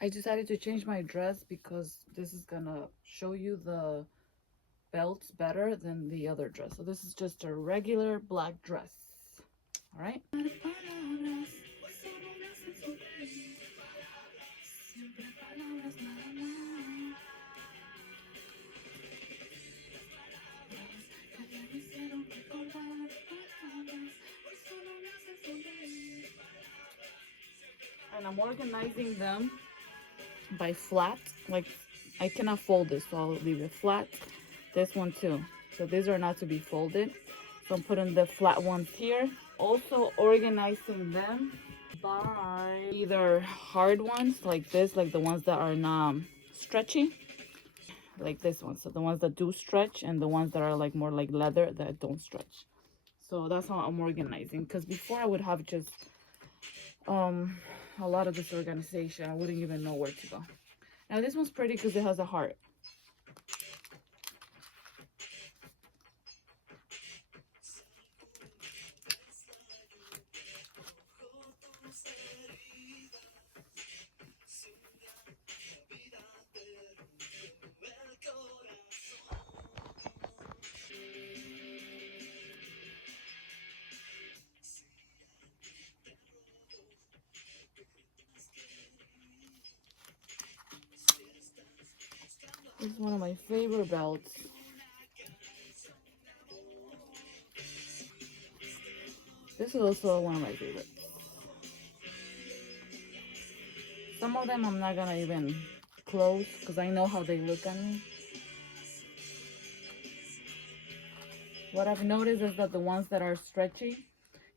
I decided to change my dress because this is gonna show you the belts better than the other dress. So this is just a regular black dress. All right. And I'm organizing them by flat. Like I cannot fold this, so I'll leave it flat. This one too. So these are not to be folded. So I'm putting the flat ones here. Also organizing them by either hard ones like this, like the ones that are not stretchy, like this one. So the ones that do stretch and the ones that are like more like leather that don't stretch. So that's how I'm organizing, because before I would have just a lot of disorganization. I wouldn't even know where to go. Now this one's pretty because it has a heart. This is one of my favorite belts. This is also one of my favorites. Some of them I'm not gonna even close because I know how they look on me. What I've noticed is that the ones that are stretchy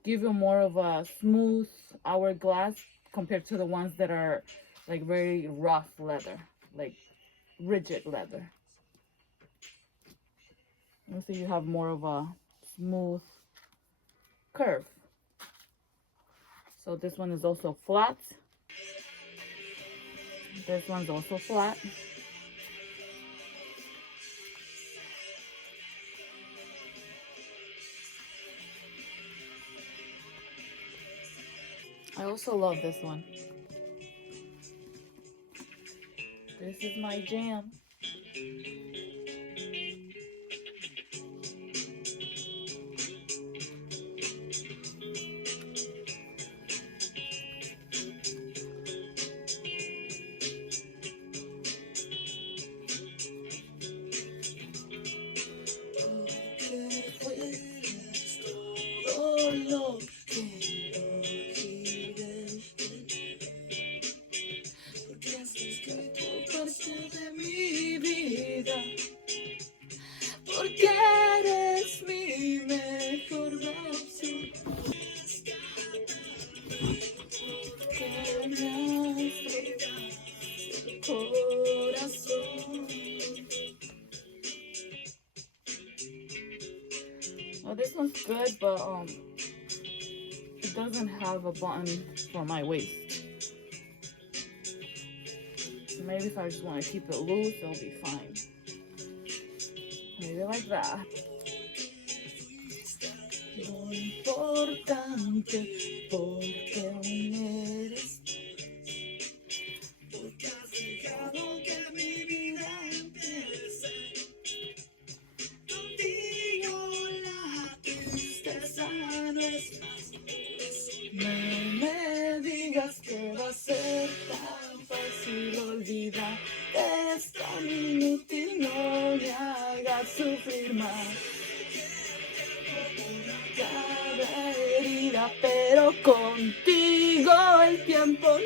give you more of a smooth hourglass compared to the ones that are like very rough leather, like rigid leather. Let's see, you have more of a smooth curve. So this one is also flat. This one's also flat. I also love this one. This is my jam. Porque eres mi mejor versión. Corazón. Well, this one's good, but it doesn't have a button for my waist. So maybe if I just want to keep it loose, it'll be fine. Maybe like that. Lo importante porque aún eres, porque has dejado que mi vida empiece. Contigo la tristeza no es más. No me digas que va a ser tan fácil olvidar. Es tan inútil, no me hagas sufrir más. Cada herida, pero contigo el tiempo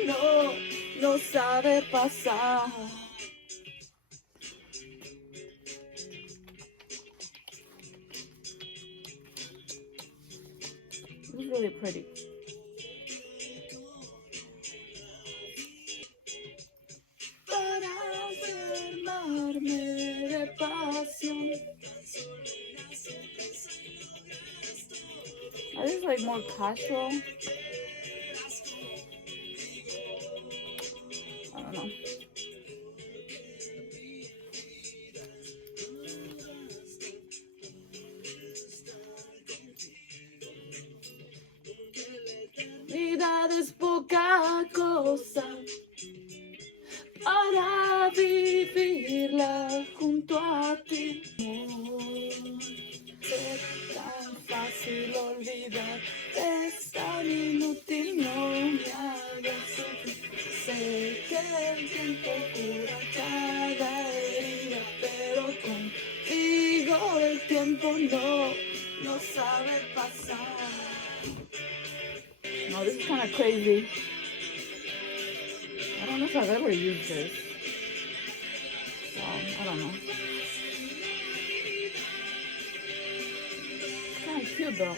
no sabe pasar. It's really pretty. Para enfermarme de pasión. I just like more casual. I don't know. Vida es poca cosa para vivirla junto a ti. Es tan fácil olvidar, es tan inútil, no me hagas sufrir. Sé que el tiempo cura cada herida, pero contigo el tiempo no sabe pasar. No, this is kind of crazy. I don't know if I've ever used this. So, I don't know. It's kind of cute though.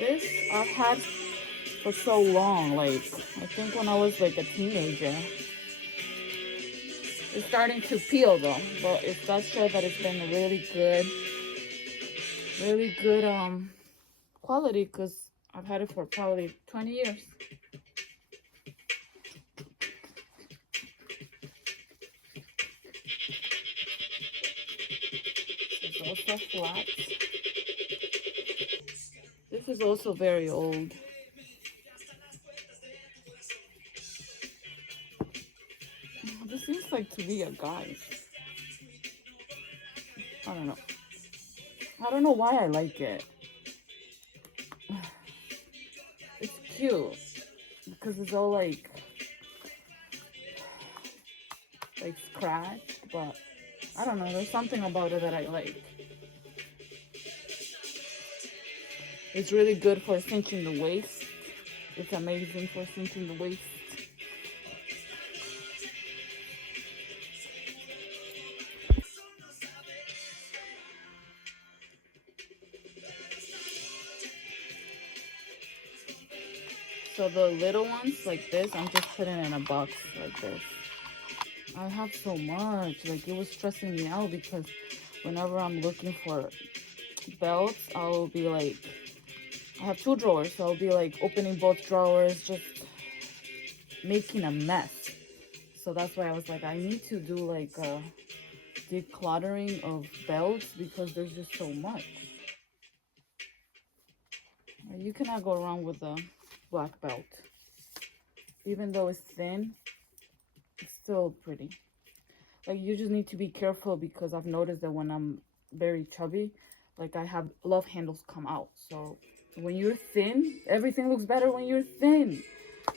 This I've had for so long. Like, I think when I was like a teenager. It's starting to peel though, but it does show that it's been really good quality, because I've had it for probably 20 years. It's also flat. This is also very old. This seems like to be a guy. I don't know. I don't know why I like it. It's cute because it's all like scratched, but I don't know. There's something about it that I like. It's really good for cinching the waist. It's amazing for cinching the waist. So the little ones like this, I'm just putting in a box like this. I have so much, like it was stressing me out because whenever I'm looking for belts, I'll be like, I have 2 drawers, so I'll be like opening both drawers, just making a mess. So that's why I was like, I need to do like a decluttering of belts because there's just so much. You cannot go wrong with a black belt. Even though it's thin, it's still pretty. Like you just need to be careful because I've noticed that when I'm very chubby, like I have love handles come out. So when you're thin, everything looks better when you're thin.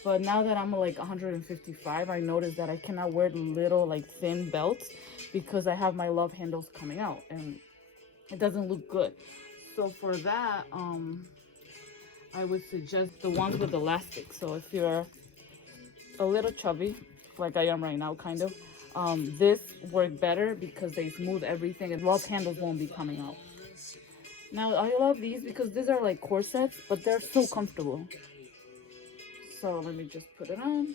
But now that I'm like 155, I noticed that I cannot wear little like thin belts because I have my love handles coming out and it doesn't look good. So for that, I would suggest the ones with elastic. So if you're a little chubby, like I am right now, kind of, this work better because they smooth everything and love handles won't be coming out. Now I love these because these are like corsets, but they're so comfortable. So let me just put it on.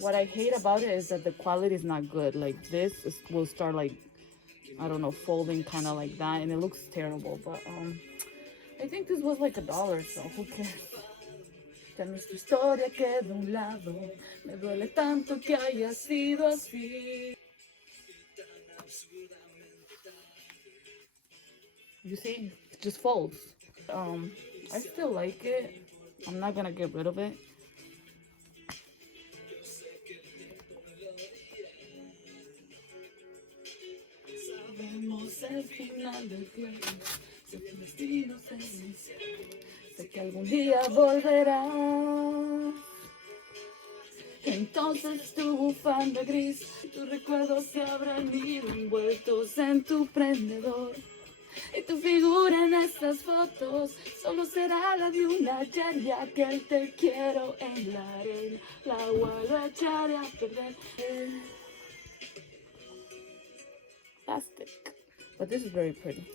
What I hate about it is that the quality is not good. Like will start like, I don't know, folding kind of like that, and it looks terrible. But I think this was like $1, so who cares? Ya nuestra historia queda a un lado. Me duele tanto que haya sido así. You see, it just folds. I still like it. I'm not gonna get rid of it. Vemos el final del tiempo. Sé que el destino se inicia. Sé que algún día volverás. Entonces tu bufanda gris, tus recuerdos se habrán ido envueltos en tu prendedor. Y tu figura en estas fotos solo será la de una ayer, ya que el te quiero en la arena, la vuelvo a echar a perder. Plastic, but this is very pretty.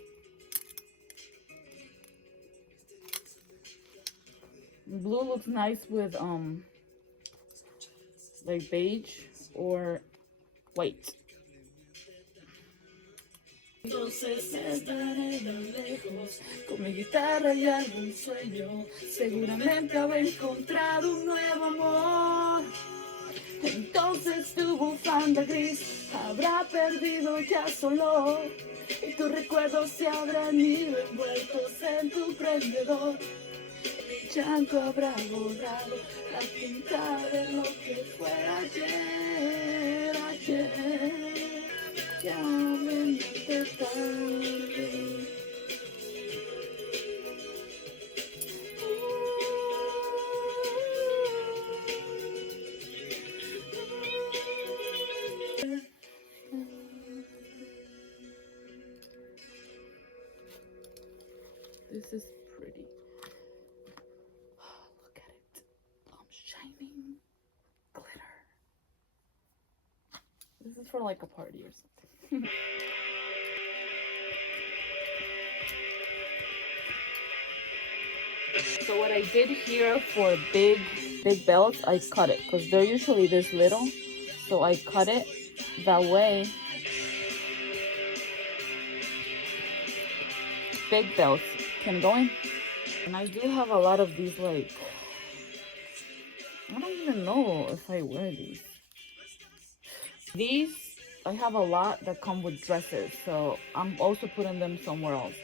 Blue looks nice with like beige or white. Entonces estaré tan lejos con mi guitarra y algún sueño. Seguramente habré encontrado un nuevo amor. Entonces tu bufanda gris habrá perdido ya solo. Y tus recuerdos se habrán ido envueltos en tu prendedor. Mi llanto habrá borrado la tinta de lo que fue ayer, ayer. Ya vente tarde. This is pretty. Look at it. Shining glitter. This is for like a party or something. So what I did here for big belts, I cut it because they're usually this little. So I cut it that way. Big belts can go in. And I do have a lot of these, like, I don't even know if I wear these. These, I have a lot that come with dresses, so I'm also putting them somewhere else.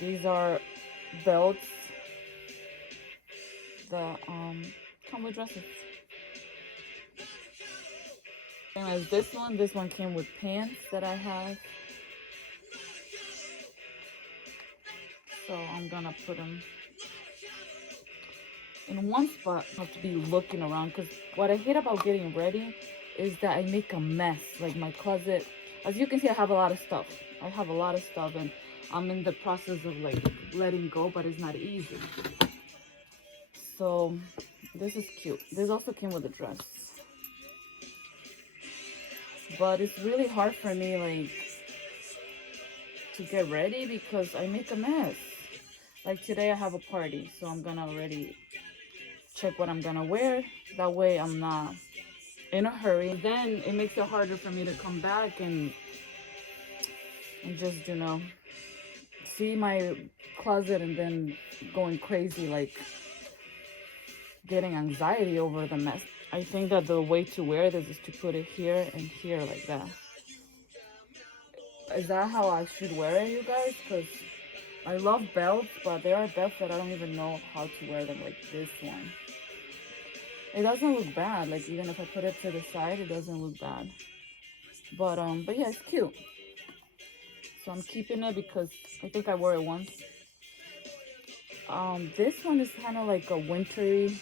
These are belts that come with dresses. Same as this one came with pants that I have. So I'm gonna put them in one spot. I have to be looking around because what I hate about getting ready is that I make a mess. Like my closet, as you can see, I have a lot of stuff. I have a lot of stuff and I'm in the process of like letting go, but it's not easy. So this is cute. This also came with a dress. But it's really hard for me like to get ready because I make a mess. Like today I have a party, so I'm gonna already check what I'm gonna wear. That way I'm not in a hurry. Then it makes it harder for me to come back and just, see my closet and then going crazy, like getting anxiety over the mess. I think that the way to wear this is to put it here and here like that. Is that how I should wear it, you guys? Because I love belts, but there are belts that I don't even know how to wear them, like this one. It doesn't look bad. Like, even if I put it to the side, it doesn't look bad. But yeah, it's cute. So I'm keeping it because I think I wore it once. This one is kind of like a wintry,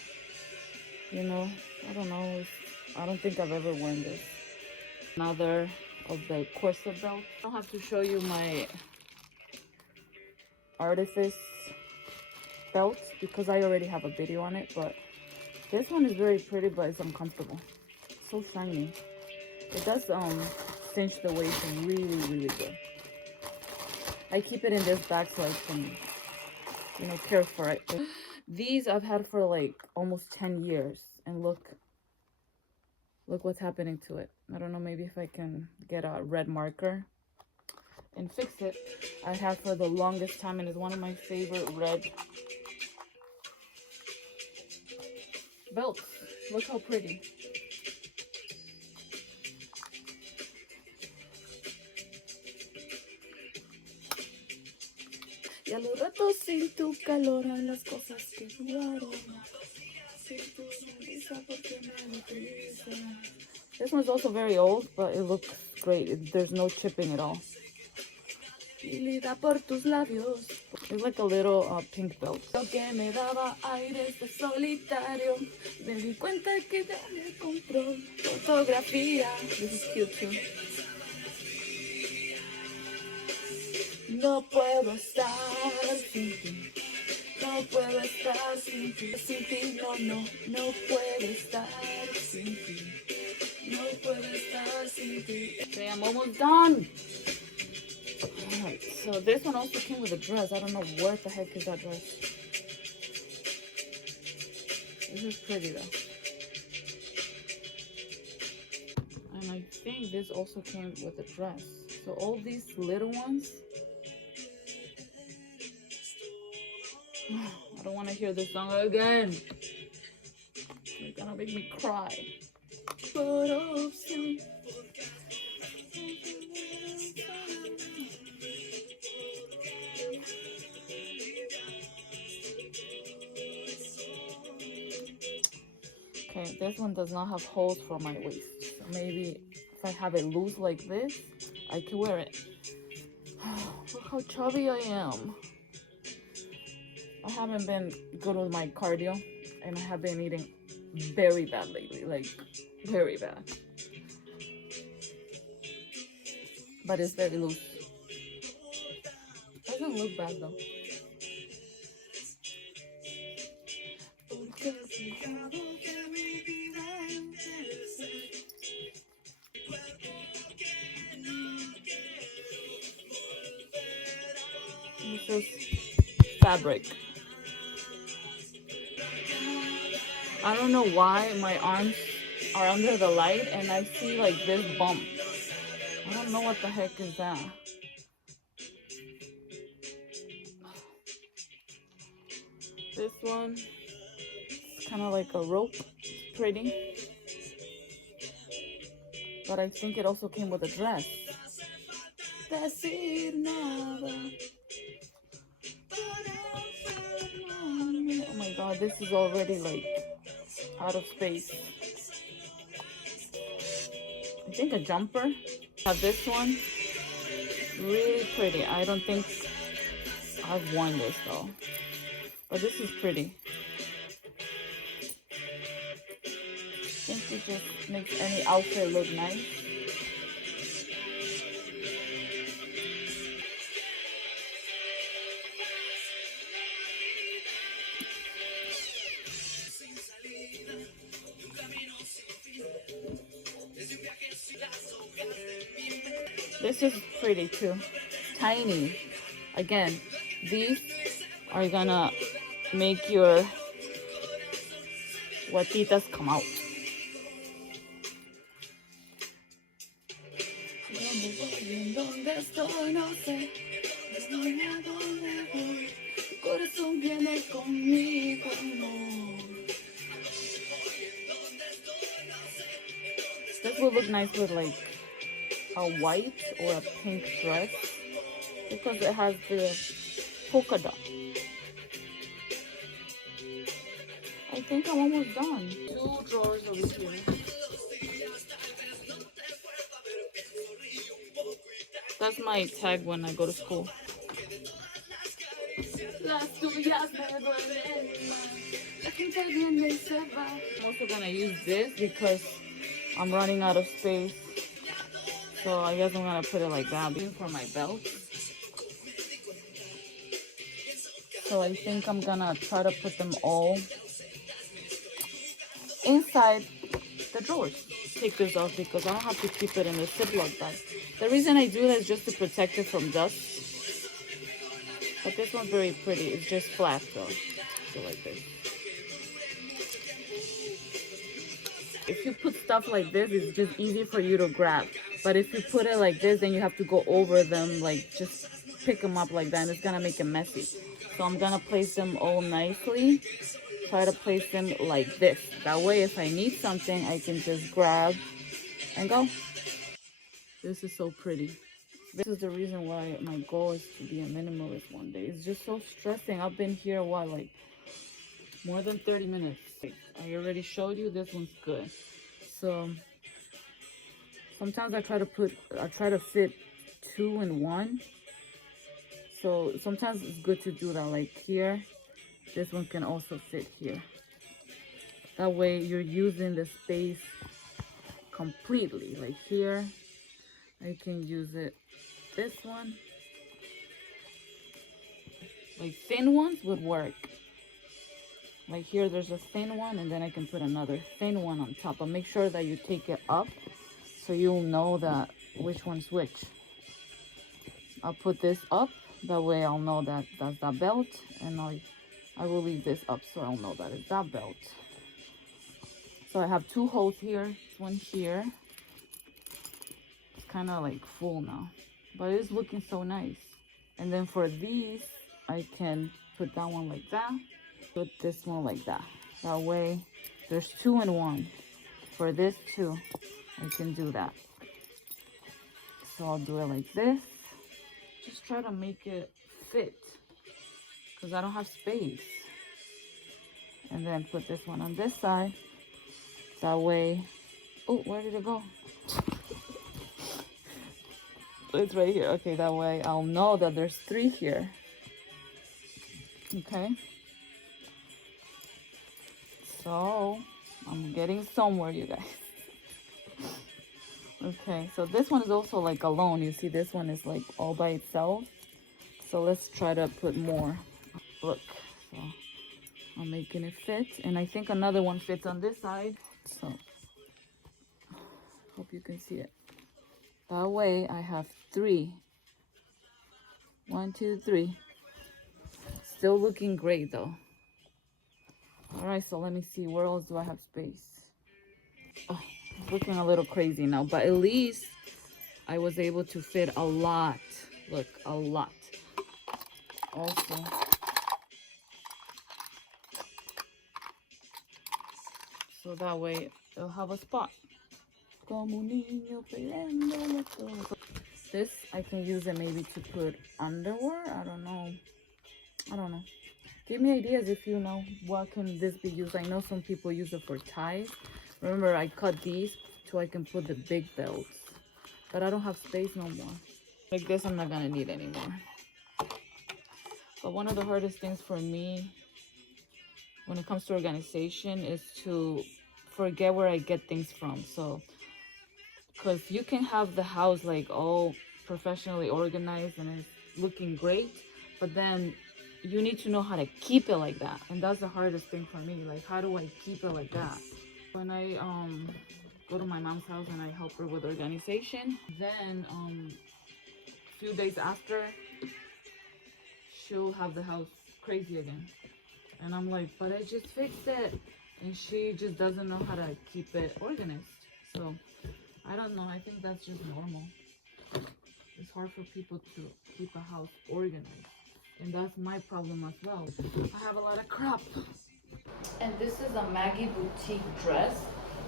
I don't know. I don't think I've ever worn this. Another of the corset belt. I don't have to show you my artifice belt because I already have a video on it, but this one is very pretty, but it's uncomfortable. It's so shiny. It does cinch the waist and really, really good. I keep it in this bag so I can, care for it. These I've had for like almost 10 years, and look what's happening to it. I don't know, maybe if I can get a red marker and fix it. I had for the longest time, and it's one of my favorite red belts. Look how pretty. Y a los ratos sin tu calor a las cosas que jugaron. This one's also very old, but it looks great. There's no chipping at all. It's like a little pink belt. This is cute too. No puedo estar sin ti. No puedo estar sin ti. Sin ti, no puedo estar sin ti. No puedo estar sin ti. Okay, I'm almost done. Alright, so this one also came with a dress. I don't know what the heck is that dress. This is pretty though. And I think this also came with a dress. So all these little ones. I don't want to hear this song again. It's gonna make me cry. Okay, this one does not have holes for my waist. So maybe if I have it loose like this, I can wear it. Look how chubby I am. I haven't been good with my cardio, and I have been eating very bad lately, like very bad. But it's very loose. Doesn't look bad though. This is fabric. I don't know why my arms are under the light and I see like this bump. I don't know what the heck is that. This one, it's kind of like a rope. It's pretty. But I think it also came with a dress. Oh my god, this is already like out of space. I think a jumper. I have this one. Really pretty. I don't think I've worn this though. But this is pretty. I think it just makes any outfit look nice. This is pretty too. Tiny. Again, these are gonna make your guatitas come out. This will look nice with like a white or a pink dress because it has the polka dot. I think I'm almost done. 2 drawers over here. That's my tag when I go to school. I'm also gonna use this because I'm running out of space. So I guess I'm gonna put it like that for my belt. So I think I'm gonna try to put them all inside the drawers. Take this off because I don't have to keep it in the Ziploc bag. The reason I do that is just to protect it from dust. But this one's very pretty. It's just flat though. So like this. If you put stuff like this, it's just easy for you to grab. But if you put it like this, then you have to go over them, like just pick them up like that, and it's gonna make it messy. So I'm gonna place them all nicely. Try to place them like this. That way, if I need something, I can just grab and go. This is so pretty. This is the reason why my goal is to be a minimalist one day. It's just so stressing. I've been here, what, like more than 30 minutes. I already showed you this one's good. So sometimes I try to fit 2 in 1. So sometimes it's good to do that. Like here, this one can also fit here. That way you're using the space completely. Like here, I can use it. This one, like thin ones would work. Like here, there's a thin one, and then I can put another thin one on top. But make sure that you take it up so you'll know that which one's which. I'll put this up. That way I'll know that that's that belt, and I will leave this up so I'll know that it's that belt. So I have 2 holes here, one here. It's kind of like full now, but it's looking so nice. And then for these, I can put that one like that. Put this one like that. That way there's 2 in 1. For this too, I can do that. So I'll do it like this. Just try to make it fit because I don't have space. And then put this one on this side. That way, oh, where did it go? It's right here. Okay, that way I'll know that there's 3 here. Okay. So I'm getting somewhere, you guys. Okay, so this one is also like alone. You see, this one is like all by itself. So let's try to put more. Look, so I'm making it fit, and I think another one fits on this side. So hope you can see it. That way I have 3. 1, 2, 3. Still looking great though. All right, so let me see, where else do I have space? Oh, it's looking a little crazy now, but at least I was able to fit a lot. Look, a lot. Also, so that way it'll have a spot. This, I can use it maybe to put underwear. I don't know. Give me ideas if you know what can this be used. I know some people use it for ties. Remember, I cut these so I can put the big belts, but I don't have space no more. Like this, I'm not gonna need anymore. But one of the hardest things for me when it comes to organization is to forget where I get things from. So, because you can have the house like all professionally organized and it's looking great, but then you need to know how to keep it like that. And that's the hardest thing for me. Like, how do I keep it like that? When I go to my mom's house and I help her with organization, then a few days after, she'll have the house crazy again. And I'm like, but I just fixed it. and she just doesn't know how to keep it organized. So I don't know, I think that's just normal. It's hard for people to keep a house organized, and that's my problem as well. I have a lot of crap. And this is a Maggie boutique dress.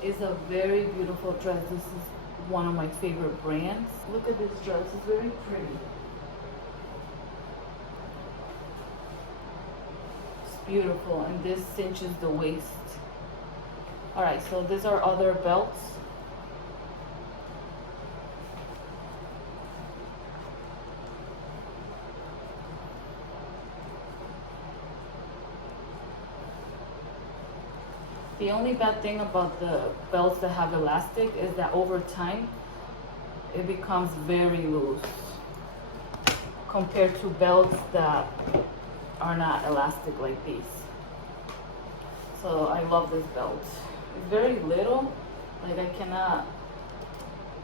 It's a very beautiful dress. This is one of my favorite brands. Look at this dress, it's very pretty. It's beautiful, and this cinches the waist. All right, so these are other belts. The only bad thing about the belts that have elastic is that over time, it becomes very loose compared to belts that are not elastic like these. So I love this belt. It's very little, like I cannot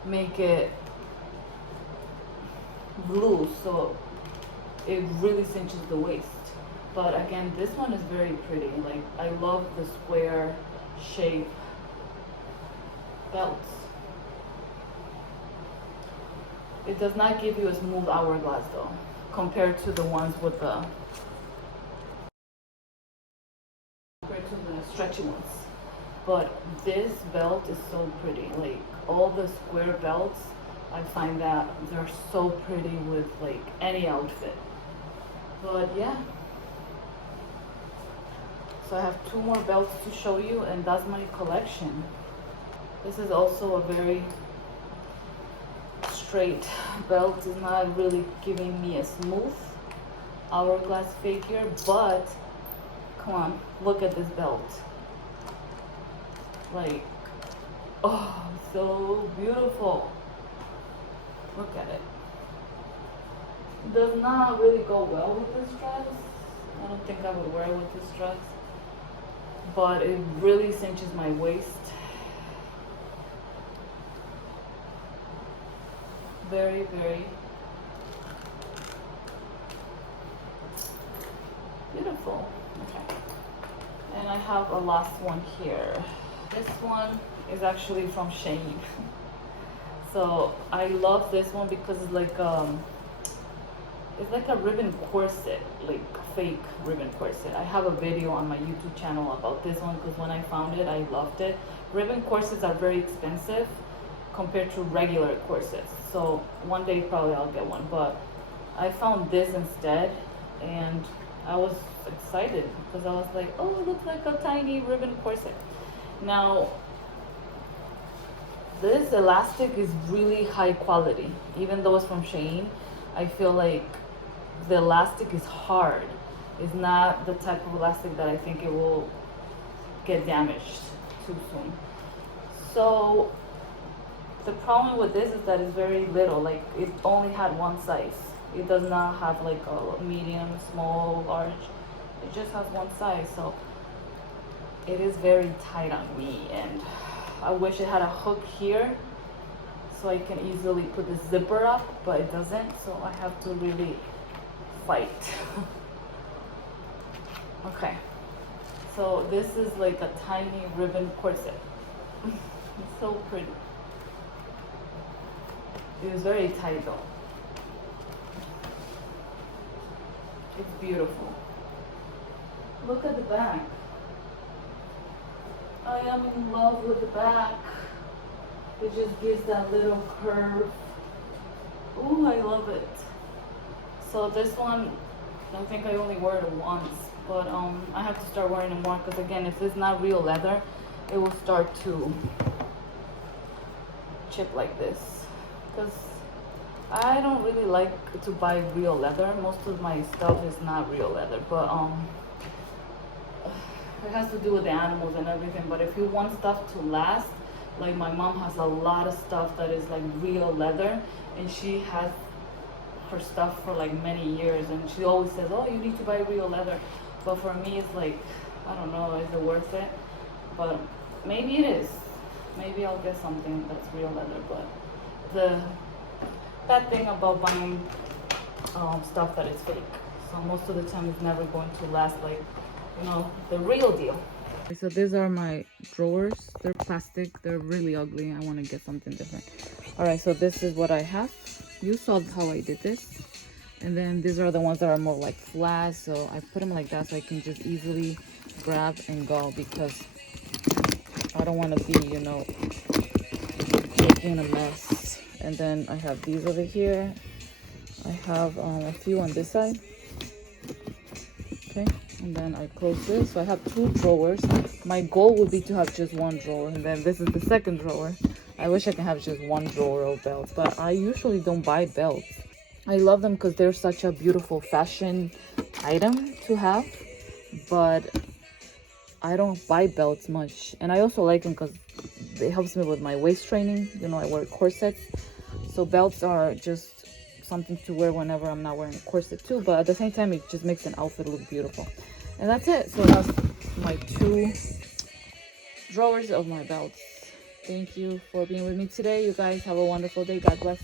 make it loose, so it really cinches the waist. But again, this one is very pretty. Like, I love the square shape belts. It does not give you a smooth hourglass though, compared to the ones with the stretchy ones. But this belt is so pretty. Like, all the square belts, I find that they're so pretty with like any outfit. But yeah. So I have two more belts to show you, and that's my collection. This is also a very straight belt. It's not really giving me a smooth hourglass figure, but come on, look at this belt. Like, oh, so beautiful. Look at it. It does not really go well with this dress. I don't think I would wear it with this dress, but it really cinches my waist. Very, very beautiful. Okay. And I have a last one here. This one is actually from Shein. So I love this one because it's like a ribbon corset, like fake ribbon corset. I have a video on my YouTube channel about this one because when I found it, I loved it. Ribbon corsets are very expensive compared to regular corsets. So one day probably I'll get one, but I found this instead, and I was excited because I was like, oh, it looks like a tiny ribbon corset. Now, this elastic is really high quality. Even though it's from Shein, I feel like the elastic is hard. It's not the type of elastic that I think it will get damaged too soon. So the problem with this is that it's very little. Like, it only had one size. It does not have like a medium, small, large. It just has one size. So it is very tight on me, and I wish it had a hook here so I can easily put the zipper up, but it doesn't, so I have to really fight. Okay, so this is like a tiny ribbon corset. It's so pretty. It was very tight though. It's beautiful. Look at the back. I am in love with the back. It just gives that little curve. Ooh, I love it. So this one, I think I only wore it once, but I have to start wearing it more because again, if it's not real leather, it will start to chip like this. Because I don't really like to buy real leather. Most of my stuff is not real leather, but it has to do with the animals and everything. But if you want stuff to last, like my mom has a lot of stuff that is like real leather, and she has her stuff for like many years, and she always says, oh, you need to buy real leather. But for me, it's like, I don't know, is it worth it? But maybe it is. Maybe I'll get something that's real leather. But the bad thing about buying stuff that is fake, so most of the time it's never going to last like, you know, the real deal. So these are my drawers. They're plastic. They're really ugly. I want to get something different. All right, so this is what I have. You saw how I did this. And then these are the ones that are more like flat. So I put them like that so I can just easily grab and go, because I don't want to be, you know, making a mess. And then I have these over here. I have a few on this side. Okay, and then I close this. So I have 2 drawers. My goal would be to have just 1 drawer, and then this is the second drawer. I wish I can have just 1 drawer of belts, but I usually don't buy belts. I love them because they're such a beautiful fashion item to have, but I don't buy belts much. And I also like them because it helps me with my waist training. You know, I wear corsets, so belts are just something to wear whenever I'm not wearing a corset too, but at the same time it just makes an outfit look beautiful. And that's it. So that's my 2 drawers of my belts. Thank you for being with me today. You guys have a wonderful day. God bless.